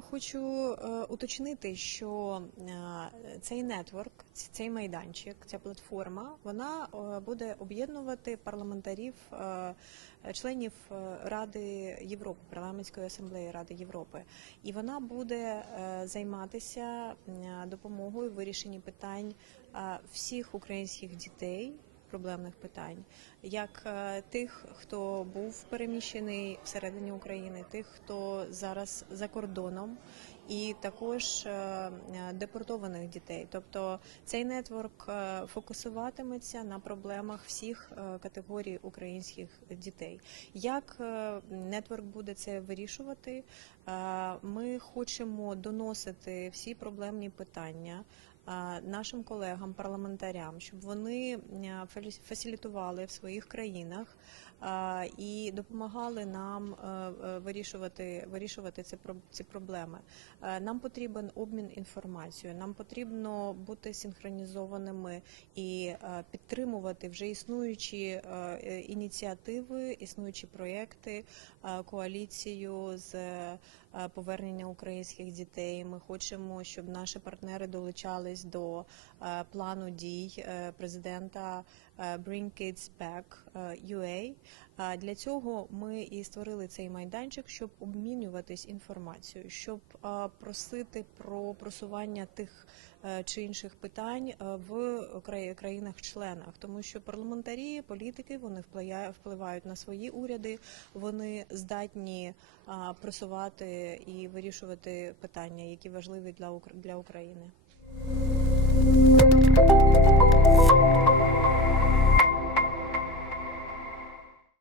Хочу е, уточнити, що е, цей нетворк, цей майданчик, ця платформа, вона е, буде об'єднувати парламентарів, е, членів е, Ради Європи, парламентської асамблеї Ради Європи, і вона буде е, займатися допомогою вирішенні питань е, всіх українських дітей. Проблемних питань, як е, тих, хто був переміщений всередині України, тих, хто зараз за кордоном, і також е, депортованих дітей. Тобто цей нетворк е, фокусуватиметься на проблемах всіх категорій українських дітей. Як нетворк буде це вирішувати? Ми хочемо доносити всі проблемні питання нашим колегам, парламентарям, щоб вони фасилітували в своїх країнах і допомагали нам е, е, вирішувати, вирішувати ці, ці проблеми. Е, Нам потрібен обмін інформацією, нам потрібно бути синхронізованими і підтримувати вже існуючі ініціативи, існуючі проєкти, е, коаліцію з повернення українських дітей. Ми хочемо, щоб наші партнери долучались до е, плану дій е, президента е, Bring Kids Back UA. Для цього ми і створили цей майданчик, щоб обмінюватись інформацією, щоб просити про просування тих чи інших питань в країнах-членах, тому що парламентарі, політики вони впливають на свої уряди, вони здатні просувати і вирішувати питання, які важливі для України.